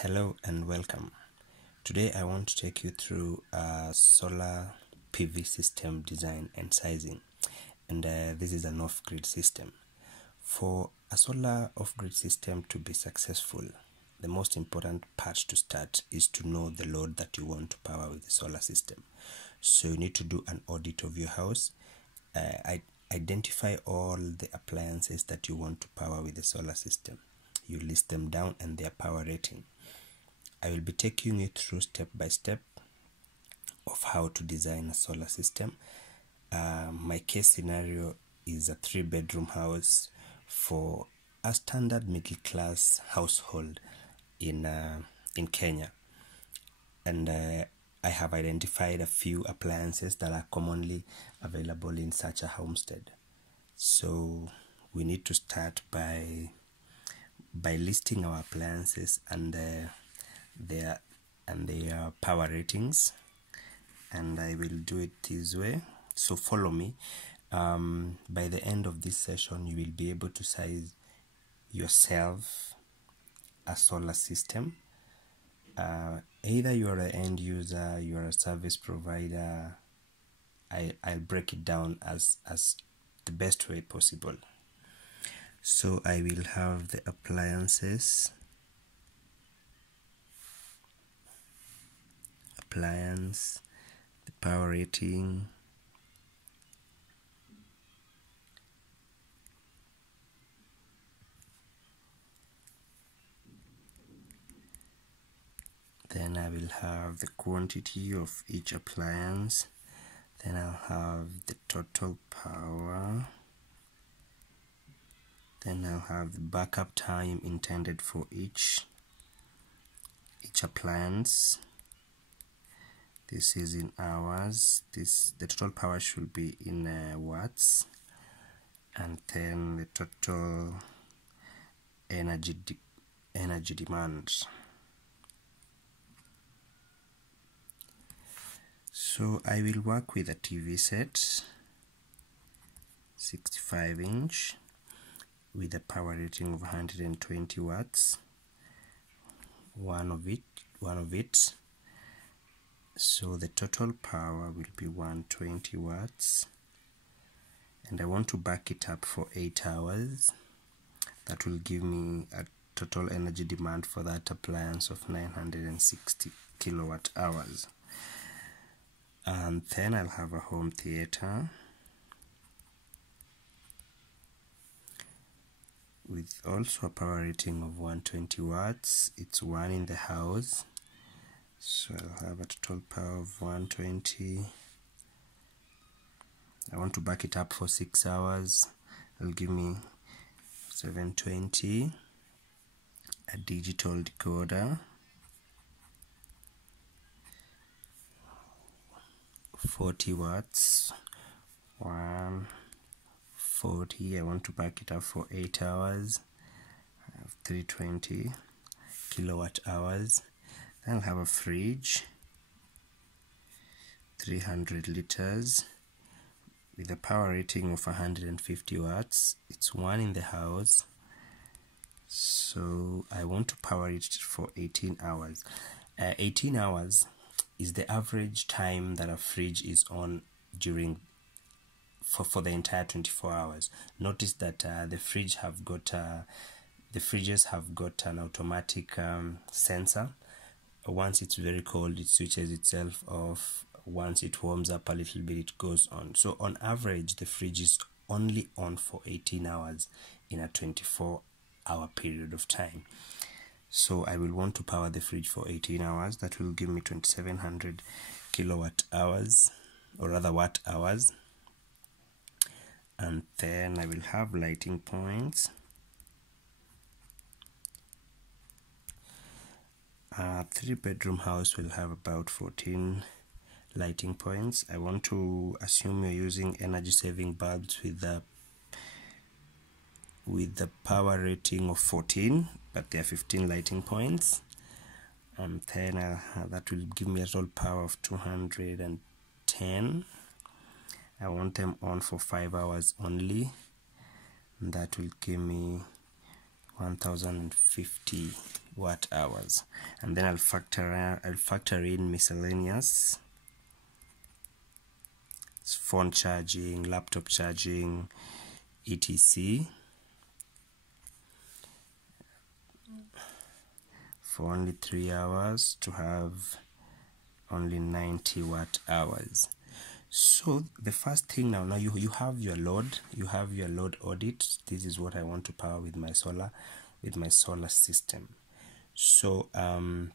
Hello and welcome. Today I want to take you through a solar PV system design and sizing, and this is an off-grid system. For a solar off-grid system to be successful, the most important part to start is to know the load that you want to power with the solar system. So you need to do an audit of your house, identify all the appliances that you want to power with the solar system. You list them down and their power rating. I will be taking you through step by step of how to design a solar system. My case scenario is a 3-bedroom house for a standard middle class household in Kenya, and I have identified a few appliances that are commonly available in such a homestead. So we need to start by listing our appliances and their power ratings, and I will do it this way, so follow me. By the end of this session you will be able to size yourself a solar system. Either you are an end user, you are a service provider. I'll break it down as the best way possible. So I will have the appliance, the power rating, then I will have the quantity of each appliance, then I'll have the total power, then I'll have the backup time intended for each appliance. This is in hours. The total power should be in watts, and then the total energy demand. So I will work with a TV set, 65-inch, with a power rating of 120 watts. One of it. So the total power will be 120 watts, and I want to back it up for 8 hours. That will give me a total energy demand for that appliance of 960 kilowatt hours. And then I'll have a home theater with also a power rating of 120 watts. It's one in the house, so I'll have a total power of 120. I want to back it up for 6 hours. It'll give me 720. A digital decoder, 40 watts, 140. I want to back it up for 8 hours. I have 320 kilowatt hours. Then I'll have a fridge, 300 liters, with a power rating of 150 watts. It's one in the house, so I want to power it for 18 hours. 18 hours is the average time that a fridge is on during for the entire 24 hours. Notice that the fridges have got an automatic sensor. Once it's very cold, it switches itself off. Once it warms up a little bit, it goes on. So on average, the fridge is only on for 18 hours in a 24-hour period of time. So I will want to power the fridge for 18 hours. That will give me 2700 kilowatt hours, or rather watt hours. And then I will have lighting points. A 3-bedroom house will have about 14 lighting points. I want to assume you're using energy saving bulbs with the power rating of 14, but there are 15 lighting points. And then that will give me a total power of 210. I want them on for 5 hours only, and that will give me 1050 watt hours, and then I'll factor in miscellaneous, phone charging, laptop charging, etc. for only 3 hours to have only 90 watt hours. So the first thing now you have your load, audit. This is what I want to power with my solar system. So one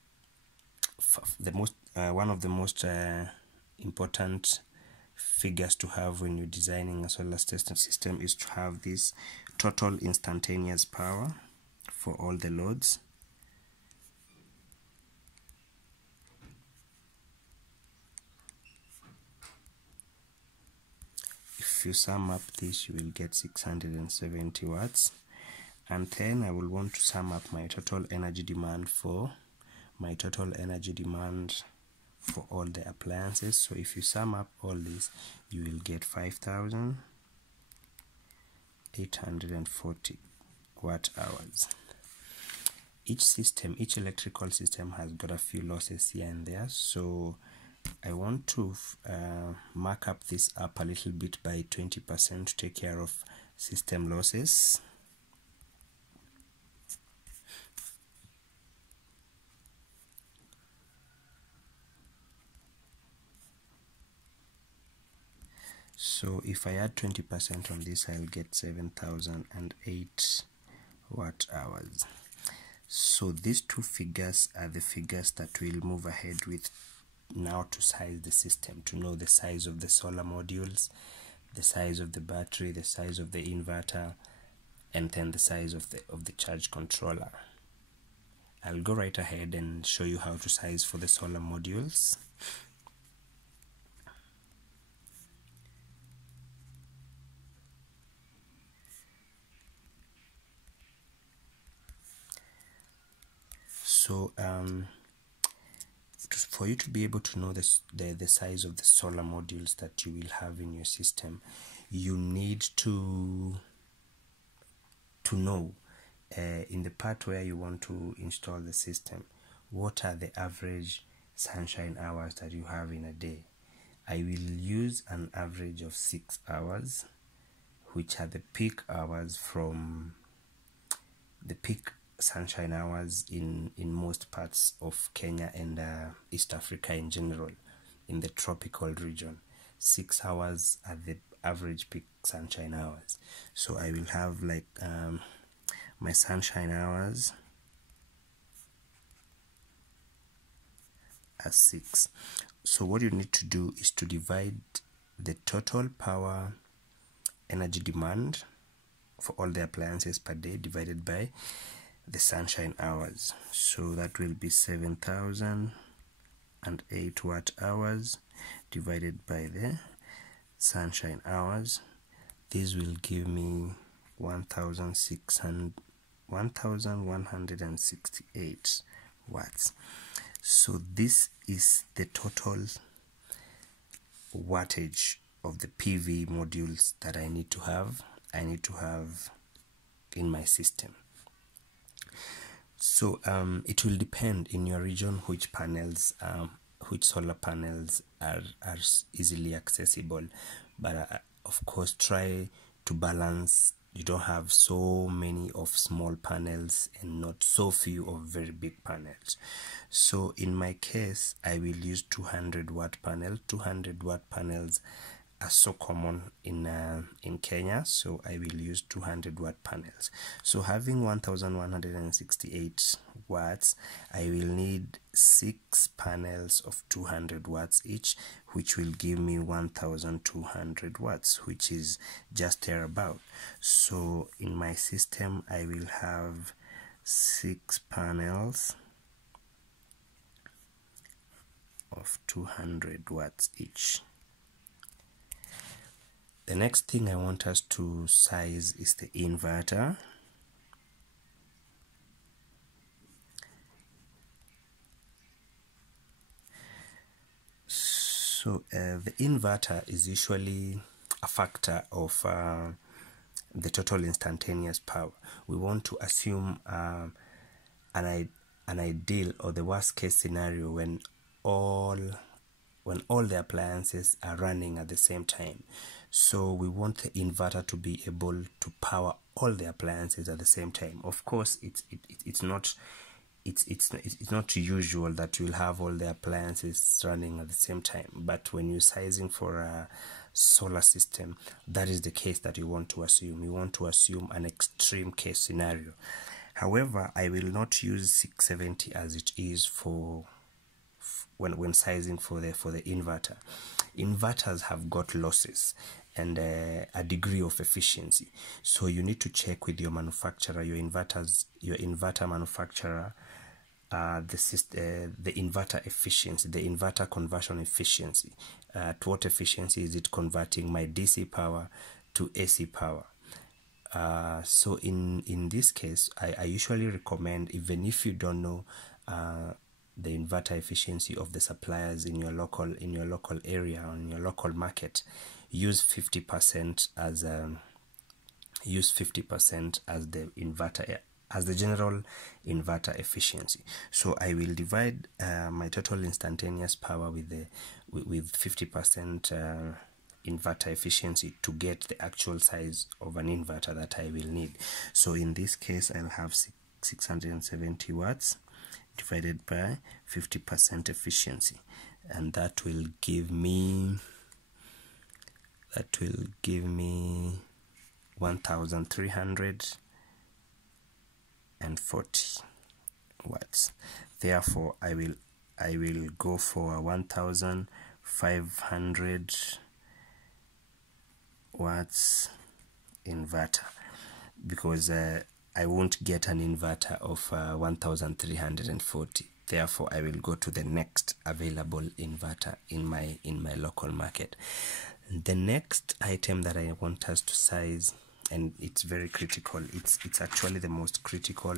of the most important figures to have when you're designing a solar system is to have this total instantaneous power for all the loads. If you sum up this, you will get 670 watts. And then I will want to sum up my total energy demand for all the appliances. So if you sum up all this, you will get 5,840 watt hours. Each electrical system has got a few losses here and there, so I want to mark up this up a little bit by 20% to take care of system losses. So if I add 20% on this, I'll get 7,008 watt hours. So these two figures are the figures that we'll move ahead with now to size the system, to know the size of the solar modules, the size of the battery, the size of the inverter, and then the size of the charge controller. I'll go right ahead and show you how to size for the solar modules. So for you to be able to know the size of the solar modules that you will have in your system, you need to know in the part where you want to install the system, what are the average sunshine hours that you have in a day. I will use an average of 6 hours, which are the peak hours from the peak sunshine hours in most parts of Kenya and East Africa in general, in the tropical region. 6 hours are the average peak sunshine hours. So I will have like my sunshine hours as 6. So what you need to do is to divide the total power energy demand for all the appliances per day divided by the sunshine hours. So that will be 7,008 watt hours divided by the sunshine hours. This will give me 1,168 watts. So this is the total wattage of the PV modules that I need to have in my system. So it will depend in your region which solar panels are easily accessible, but of course try to balance. You don't have so many of small panels and not so few of very big panels. So in my case, I will use 200 watt panel. 200 watt panels are so common in Kenya, so I will use 200 watt panels. So having 1,168 watts, I will need 6 panels of 200 watts each, which will give me 1,200 watts, which is just thereabout. So in my system, I will have 6 panels of 200 watts each. The next thing I want us to size is the inverter. So the inverter is usually a factor of the total instantaneous power. We want to assume an ideal or the worst case scenario when all the appliances are running at the same time. So we want the inverter to be able to power all the appliances at the same time. Of course, it's not usual that you'll have all the appliances running at the same time, but when you're sizing for a solar system, that is the case that you want to assume. You want to assume an extreme case scenario. However, I will not use 670 as it is for when sizing for the inverter. Inverters have got losses and a degree of efficiency, so you need to check with your manufacturer, your inverter manufacturer, the inverter efficiency, the inverter conversion efficiency. To what efficiency is it converting my DC power to AC power? So in this case, I usually recommend, even if you don't know the inverter efficiency of the suppliers in your local area or in your local market, use 50% as the inverter, as the general inverter efficiency. So I will divide my total instantaneous power with 50% inverter efficiency to get the actual size of an inverter that I will need. So in this case, I'll have 670 watts divided by 50% efficiency, and that will give me 1340 watts. Therefore, I will go for a 1500 watts inverter, because I won't get an inverter of 1340. Therefore, I will go to the next available inverter in my local market. The next item that I want us to size, and it's very critical, it's actually the most critical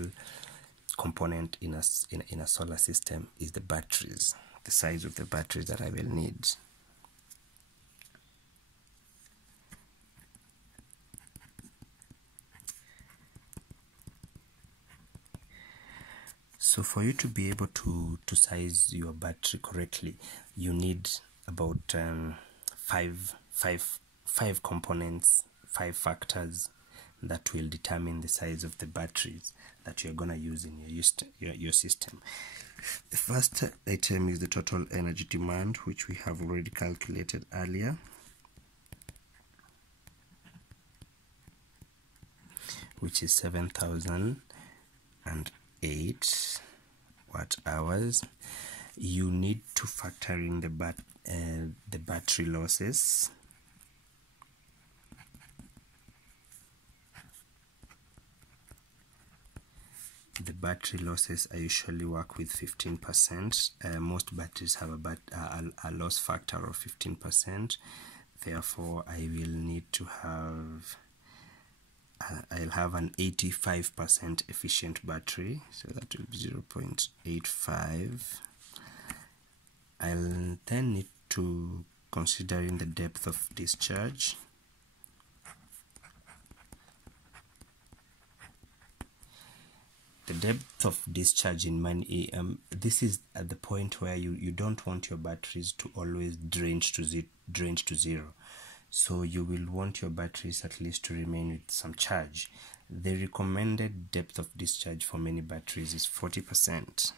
component in a solar system, is the batteries, the size of the batteries that I will need. So for you to be able to size your battery correctly, you need about five components, 5 factors that will determine the size of the batteries that you're gonna use in your system. The first item is the total energy demand, which we have already calculated earlier, which is 7008 watt hours. You need to factor in the battery losses. The battery losses, I usually work with 15%. Most batteries have a loss factor of 15%. Therefore, I will need to have I'll have an 85% efficient battery, so that will be 0.85. I'll then need to consider in the depth of discharge. The depth of discharge in money, this is at the point where you don't want your batteries to always drain to zero. So you will want your batteries at least to remain with some charge. The recommended depth of discharge for many batteries is 40%.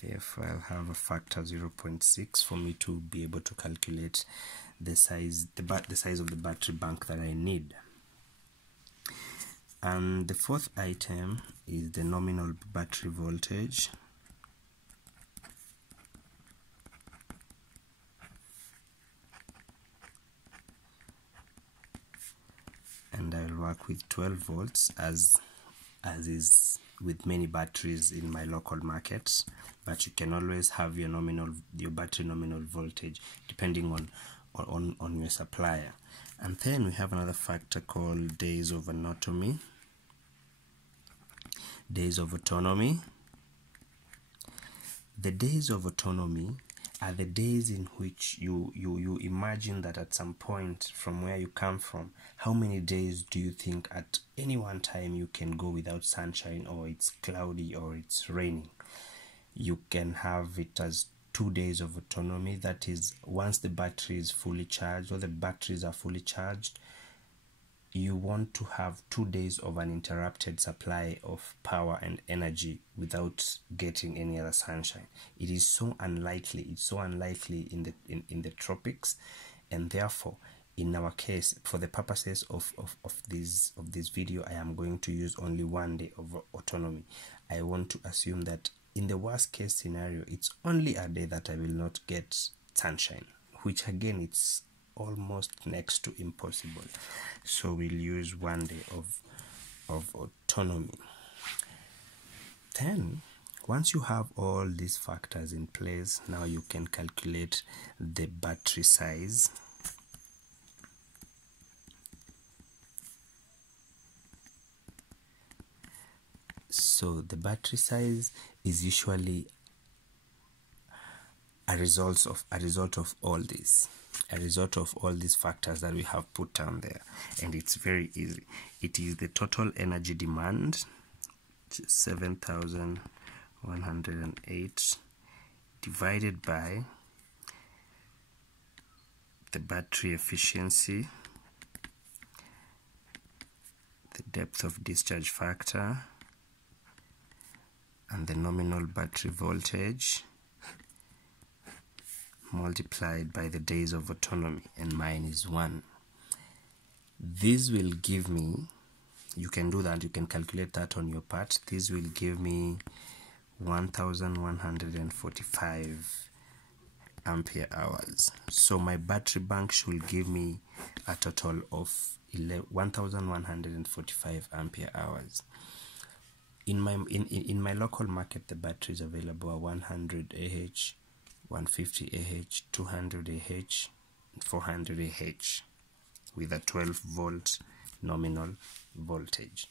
Therefore, I'll have a factor 0.6 for me to be able to calculate the size of the battery bank that I need. And the fourth item is the nominal battery voltage. And I'll work with 12 volts as is with many batteries in my local markets, but you can always have your battery nominal voltage depending on your supplier. And then we have another factor called days of autonomy. Days of autonomy. The days of autonomy are the days in which you imagine that at some point from where you come from, how many days do you think at any one time you can go without sunshine, or it's cloudy, or it's raining? You can have it as 2 days of autonomy. That is, once the battery is fully charged, or the batteries are fully charged, you want to have 2 days of uninterrupted supply of power and energy without getting any other sunshine. It is so unlikely. It's so unlikely in the tropics, and therefore, in our case, for the purposes of this video, I am going to use only 1 day of autonomy. I want to assume that in the worst case scenario, it's only a day that I will not get sunshine, which again, it's almost next to impossible. So we'll use 1 day of autonomy. Then, once you have all these factors in place, now you can calculate the battery size. So the battery size is usually a result of all this. A result of all these factors that we have put down there, and it's very easy. It is the total energy demand, 7,108, divided by the battery efficiency, the depth of discharge factor, and the nominal battery voltage, multiplied by the days of autonomy, and mine is 1. This will give me, you can do that, you can calculate that on your part. This will give me 1,145 ampere hours. So my battery bank should give me a total of 1,145 ampere hours. In my local market, the batteries available are 100 Ah, 150 Ah, 200 Ah, 400 Ah, with a 12-volt nominal voltage.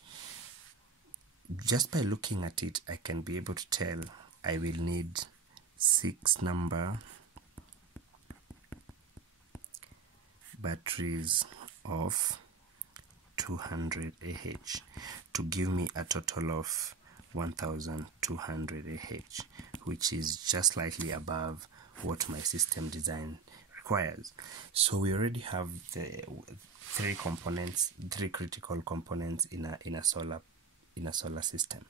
Just by looking at it, I can be able to tell I will need 6 number batteries of 200 Ah to give me a total of 1,200 Ah, which is just slightly above what my system design requires. So we already have the 3 critical components in a solar system.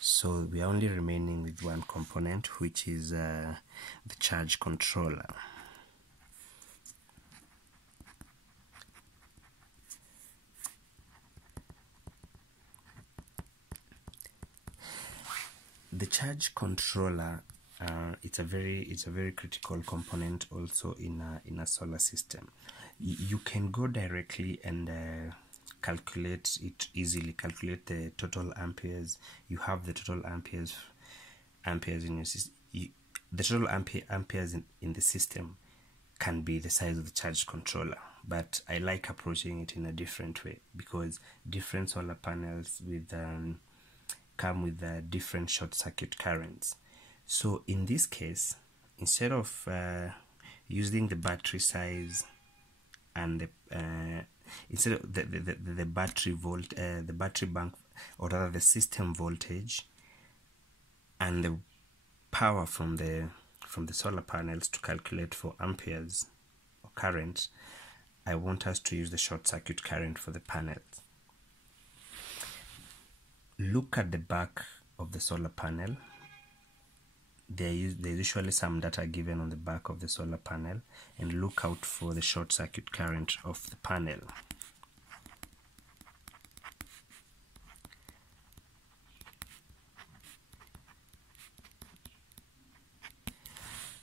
So we are only remaining with 1 component, which is the charge controller. The charge controller, it's a very critical component also in a solar system. You can go directly and calculate it easily. Calculate the total amperes. You have the total amperes in your system. The total amperes in the system can be the size of the charge controller, but I like approaching it in a different way, because different solar panels come with different short circuit currents. So in this case, instead of using the battery size and instead of the battery bank, or rather the system voltage and the power from the solar panels to calculate for amperes or current, I want us to use the short circuit current for the panels. Look at the back of the solar panel. There's usually some data given on the back of the solar panel, and look out for the short circuit current of the panel.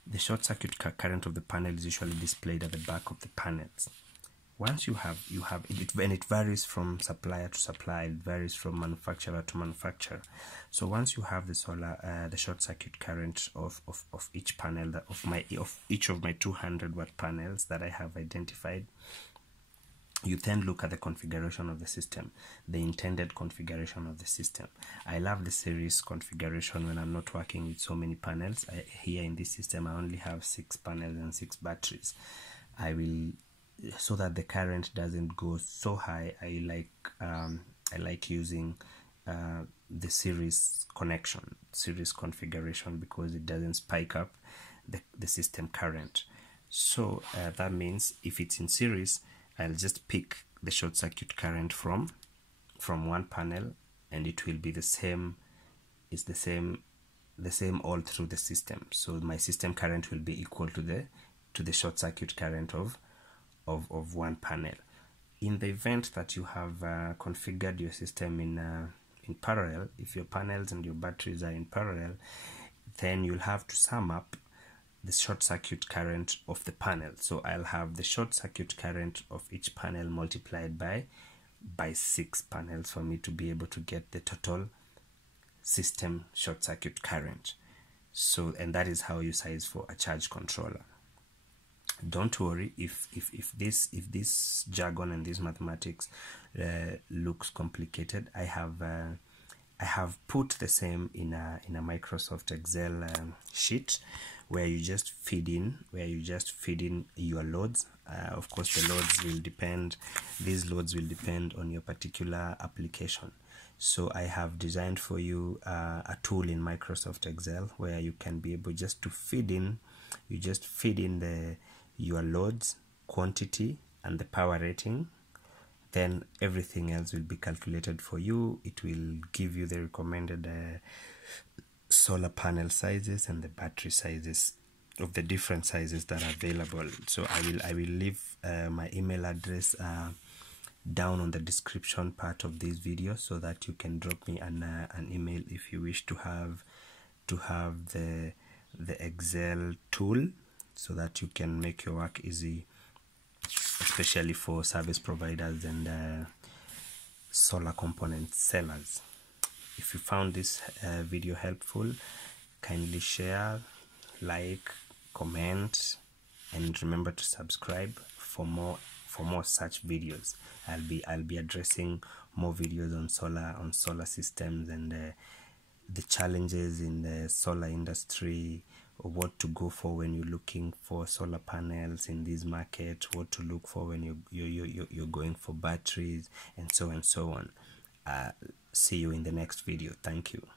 The short circuit current of the panel is usually displayed at the back of the panels. Once you have it, and it varies from supplier to supplier, it varies from manufacturer to manufacturer. So once you have the short circuit current of each panel, of each of my 200 watt panels that I have identified, you then look at the configuration of the system, the intended configuration of the system. I love the series configuration when I'm not working with so many panels. Here in this system, I only have 6 panels and 6 batteries. I will, so that the current doesn't go so high, I like using the series connection, series configuration, because it doesn't spike up the system current. So that means if it's in series, I'll just pick the short circuit current from one panel, and it will be the same. It's the same all through the system. So my system current will be equal to the short circuit current of one panel. In the event that you have configured your system in parallel, if your panels and your batteries are in parallel, then you'll have to sum up the short circuit current of the panel. So I'll have the short circuit current of each panel multiplied by 6 panels for me to be able to get the total system short circuit current. So, and that is how you size for a charge controller. Don't worry if this jargon and this mathematics looks complicated. I have put the same in a Microsoft Excel sheet, where you just feed in your loads. Of course, the loads will depend. These loads will depend on your particular application. So I have designed for you a tool in Microsoft Excel where you can be able just to feed in. You just feed in your loads, quantity, and the power rating. Then everything else will be calculated for you. It will give you the recommended solar panel sizes and the battery sizes of the different sizes that are available. So I will leave my email address down on the description part of this video, so that you can drop me an email if you wish to have the Excel tool, so that you can make your work easy, especially for service providers and solar component sellers. If you found this video helpful, kindly share, like, comment, and remember to subscribe for more such videos. I'll be addressing more videos on solar systems and the challenges in the solar industry, or what to go for when you're looking for solar panels in this market, what to look for when you're going for batteries, and so on. See you in the next video. Thank you.